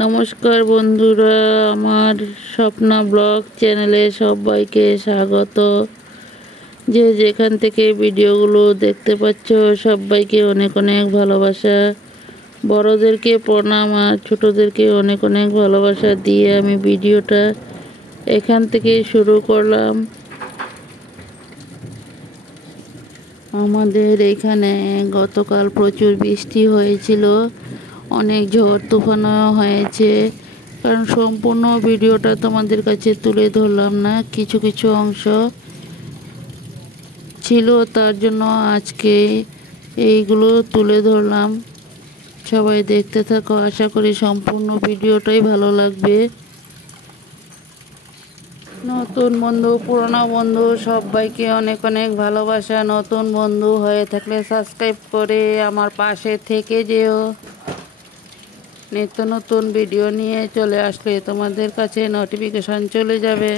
নমস্কার বন্ধুরা, আমার স্বপ্না ব্লগ চ্যানেলে সবাইকে স্বাগত। যে যেখান থেকে ভিডিওগুলো দেখতে পাচ্ছ সবাইকে অনেক অনেক ভালোবাসা। বড়দেরকে প্রণাম আর ছোটদেরকে অনেক অনেক ভালোবাসা দিয়ে আমি ভিডিওটা এখান থেকে শুরু করলাম। আমাদের এখানে গতকাল প্রচুর বৃষ্টি হয়েছিল, অনেক ঝড় তুফানও হয়েছে। কারণ সম্পূর্ণ ভিডিওটা তোমাদের কাছে তুলে ধরলাম না, কিছু কিছু অংশ ছিল, তার জন্য আজকে এইগুলো তুলে ধরলাম। সবাই দেখতে থাকো, আশা করি সম্পূর্ণ ভিডিওটাই ভালো লাগবে। নতুন বন্ধু পুরনো বন্ধু সবাইকে অনেক অনেক ভালোবাসা। নতুন বন্ধু হয়ে থাকলে সাবস্ক্রাইব করে আমার পাশে থেকে যেও। নিত্য নতুন ভিডিও নিয়ে চলে আসলে তোমাদের কাছে নোটিফিকেশন চলে যাবে।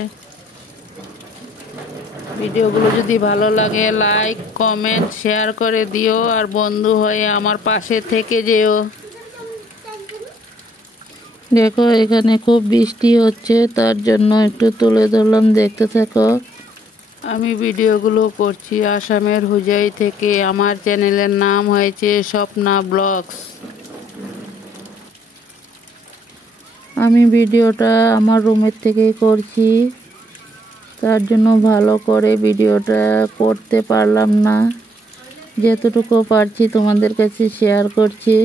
ভিডিওগুলো যদি ভালো লাগে লাইক কমেন্ট শেয়ার করে দিও, আর বন্ধু হয়ে আমার পাশে থেকে যেও। দেখো এখানে খুব বৃষ্টি হচ্ছে, তার জন্য একটু তুলে ধরলাম, দেখতে থাকো। আমি ভিডিওগুলো করছি আসামের হুজাই থেকে। আমার চ্যানেলের নাম হয়েছে স্বপ্না ব্লগস। আমি ভিডিওটা আমার রুমের থেকেই করছি, তার জন্য ভালো করে ভিডিওটা করতে পারলাম না। যতটুকু পারছি তোমাদের কাছে শেয়ার করছি।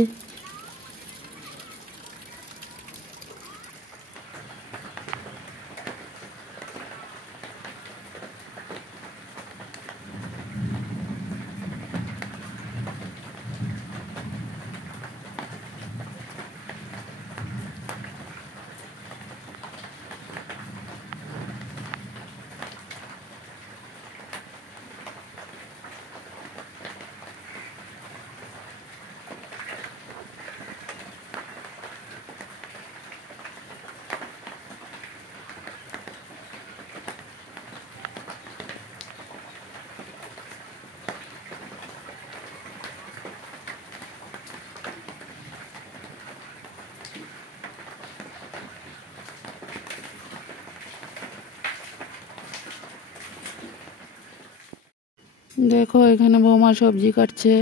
দেখো এখানে বৌমা সবজি কাটছে।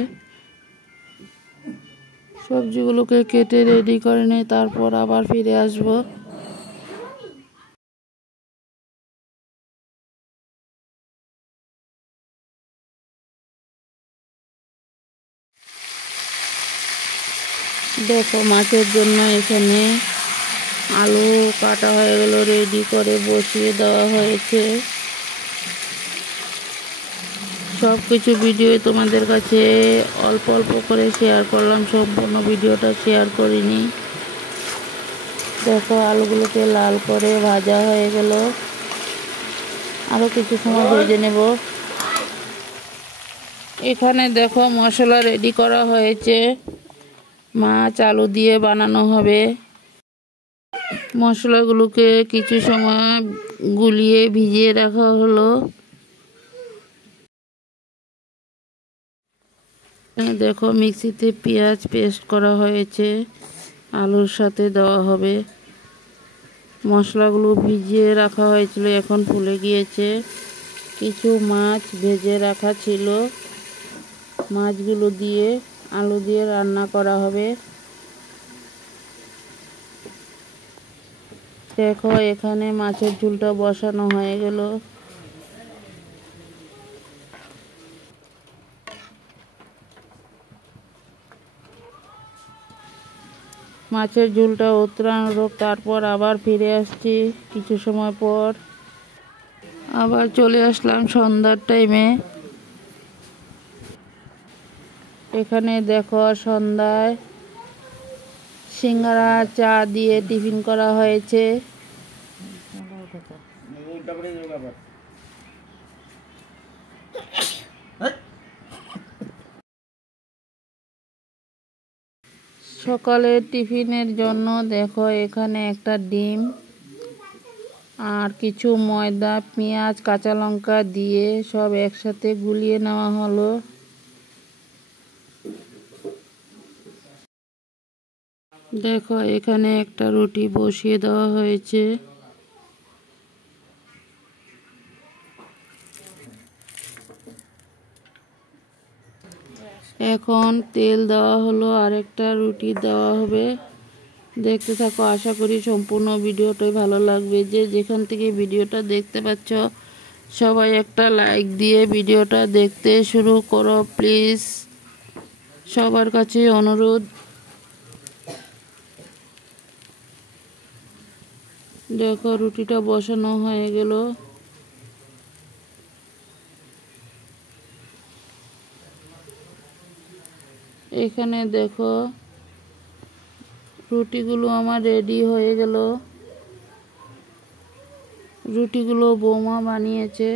সবজিগুলোকে কেটে রেডি করে নেই, তারপর আবার ফিরে আসবো। দেখো মাছের জন্য এখানে আলু কাটা হয়ে গেল, রেডি করে বসিয়ে দেওয়া হয়েছে। সব কিছু ভিডিও তোমাদের কাছে অল্প অল্প করে শেয়ার করলাম, সম্পূর্ণ ভিডিওটা শেয়ার করিনি। দেখো আলুগুলোকে লাল করে ভাজা হয়ে গেল, আরও কিছু সময় ভেজে নেব। এখানে দেখো মশলা রেডি করা হয়েছে, মাছ আলু দিয়ে বানানো হবে। মশলাগুলোকে কিছু সময় গুলিয়ে ভিজিয়ে রাখা হলো। দেখো মিক্সিতে পেঁয়াজ পেস্ট করা হয়েছে, আলুর সাথে দেওয়া হবে। মশলাগুলো ভিজিয়ে রাখা হয়েছিল, এখন ফুলে গিয়েছে। কিছু মাছ ভেজে রাখা ছিল, মাছগুলো দিয়ে আলু দিয়ে রান্না করা হবে। দেখো এখানে মাছের ঝোলটা বসানো হয়ে গেল। মাছের ঝোলটা উতরানো হোক, তারপর আবার ফিরে আসছি কিছু সময় পর। আবার চলে আসলাম সন্ধ্যার টাইমে। এখানে দেখো সন্ধ্যায় সিঙ্গারা চা দিয়ে টিফিন করা হয়েছে। সকালের টিফিনের জন্য দেখো এখানে একটা ডিম আর কিছু ময়দা, পেঁয়াজ, কাঁচা লঙ্কা দিয়ে সব একসাথে গুলিয়ে নেওয়া হলো। দেখো এখানে একটা রুটি বসিয়ে দেওয়া হয়েছে। এখন তেল দেওয়া হলো, আরেকটা রুটি দেওয়া হবে। দেখতে থাকো, আশা করি সম্পূর্ণ ভিডিওটাই ভালো লাগবে। যে যেখান থেকে ভিডিওটা দেখতে পাচ্ছ সবাই একটা লাইক দিয়ে ভিডিওটা দেখতে শুরু করো প্লিজ, সবার কাছে অনুরোধ। দেখো রুটিটা বসানো হয়ে গেল। এখানে দেখো রুটিগুলো আমার রেডি হয়ে গেল। রুটিগুলো বৌমা বানিয়েছে।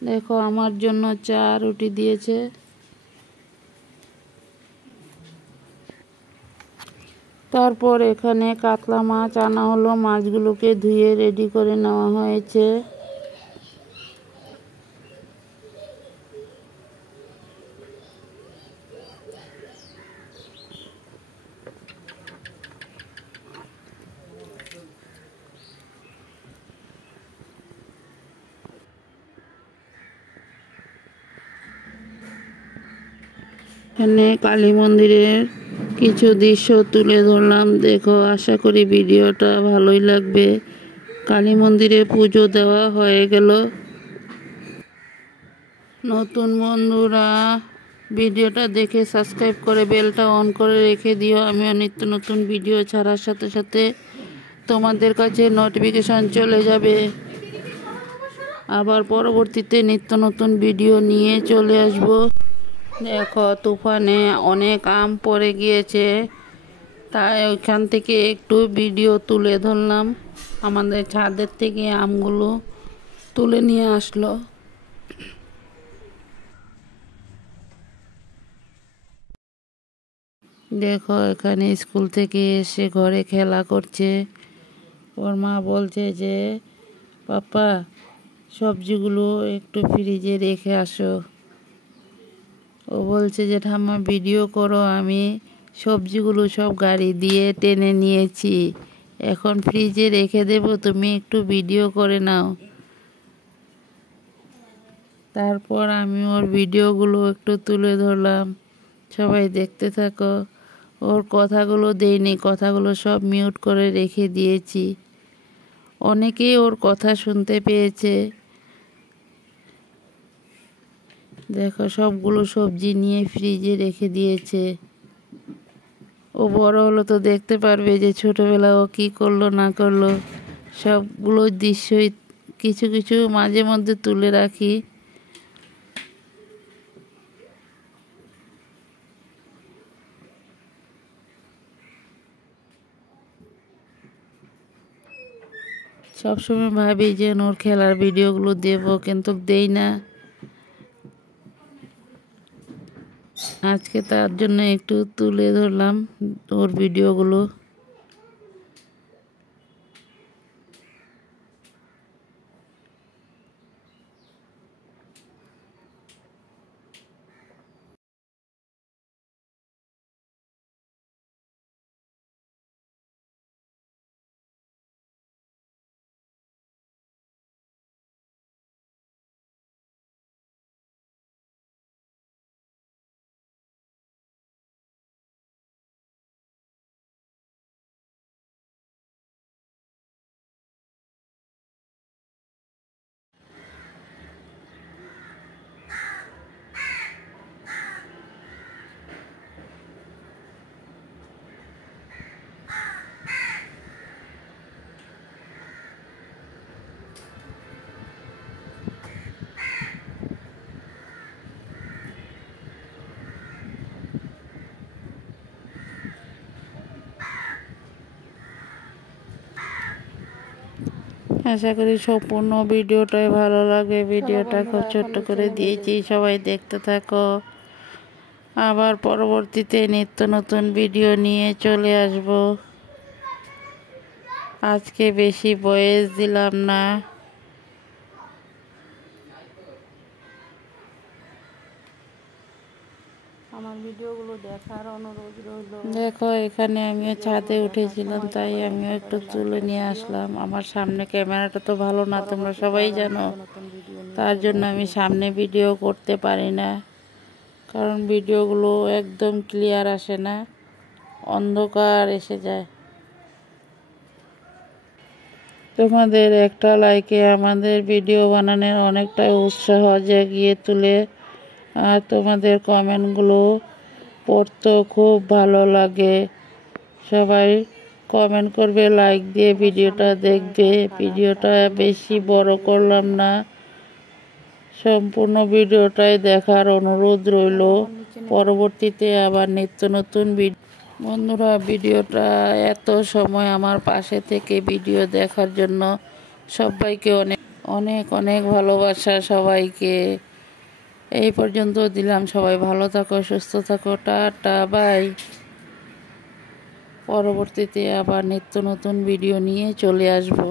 দেখো আমার জন্য 4 রুটি দিয়েছে। তারপর এখানে কাতলা মাছ আনা হলো, মাছগুলোকে ধুয়ে রেডি করে নেওয়া হয়েছে। এখানে কালী মন্দিরের কিছু দৃশ্য তুলে ধরলাম। দেখো, আশা করি ভিডিওটা ভালোই লাগবে। কালী মন্দিরে পুজো দেওয়া হয়ে গেল। নতুন বন্ধুরা ভিডিওটা দেখে সাবস্ক্রাইব করে বেলটা অন করে রেখে দিও। আমিও নিত্য নতুন ভিডিও ছাড়ার সাথে সাথে তোমাদের কাছে নোটিফিকেশন চলে যাবে। আবার পরবর্তীতে নিত্য নতুন ভিডিও নিয়ে চলে আসব। দেখো তুফানে অনেক আম পড়ে গিয়েছে, তাই ওইখান থেকে একটু ভিডিও তুলে ধরলাম। আমাদের ছাদের থেকে আমগুলো তুলে নিয়ে আসলো। দেখো এখানে স্কুল থেকে এসে ঘরে খেলা করছে। ওর মা বলছে যে পাপা সবজিগুলো একটু ফ্রিজে রেখে আসো। ও বলছে যে ঠাম্মা ভিডিও করো, আমি সবজিগুলো সব গাড়ি দিয়ে টেনে নিয়েছি, এখন ফ্রিজে রেখে দেব, তুমি একটু ভিডিও করে নাও। তারপর আমি ওর ভিডিওগুলো একটু তুলে ধরলাম, সবাই দেখতে থাকো। ওর কথাগুলো দেইনি, কথাগুলো সব মিউট করে রেখে দিয়েছি। অনেকেই ওর কথা শুনতে পেয়েছে। দেখো সবগুলো সবজি নিয়ে ফ্রিজে রেখে দিয়েছে। ও বড় হলো তো দেখতে পারবে যে ছোটবেলা ও কী করলো না করলো। সবগুলো দৃশ্যই কিছু কিছু মাঝে মধ্যে তুলে রাখি। সবসময় ভাবি যে ওর খেলার ভিডিওগুলো দেব, কিন্তু দেই না। আজকে তার জন্য একটু তুলে ধরলাম ওর ভিডিওগুলো। আশা করি সম্পূর্ণ ভিডিওটাই ভালো লাগে। ভিডিওটা খুব ছোট্ট করে দিয়েছি, সবাই দেখতে থাকো। আবার পরবর্তীতে নিত্য নতুন ভিডিও নিয়ে চলে আসব। আজকে বেশি ভয়েস দিলাম না। আমার ভিডিওগুলো দেখার অনুরোধ রইল। দেখো এখানে আমিও ছাদে উঠেছিলাম, তাই আমিও একটু তুলে নিয়ে আসলাম। আমার সামনে ক্যামেরাটা তো ভালো না, তোমরা সবাই জানো, তার জন্য আমি সামনে ভিডিও করতে পারি না, কারণ ভিডিওগুলো একদম ক্লিয়ার আসে না, অন্ধকার এসে যায়। তোমাদের একটা লাইকে আমাদের ভিডিও বানানোর অনেকটাই উৎসাহ জাগিয়ে তোলে, আর তোমাদের কমেন্টগুলো পড়তেও খুব ভালো লাগে। সবাই কমেন্ট করবে, লাইক দিয়ে ভিডিওটা দেখবে। ভিডিওটা বেশি বড় করলাম না, সম্পূর্ণ ভিডিওটাই দেখার অনুরোধ রইল। পরবর্তীতে আবার নিত্য নতুন বন্ধুরা, ভিডিওটা এত সময় আমার পাশে থেকে ভিডিও দেখার জন্য সবাইকে অনেক অনেক অনেক ভালোবাসা। সবাইকে এই পর্যন্ত দিলাম। সবাই ভালো থাকো, সুস্থ থাকো, টাটা বাই। পরবর্তীতে আবার নিত্য নতুন ভিডিও নিয়ে চলে আসবো।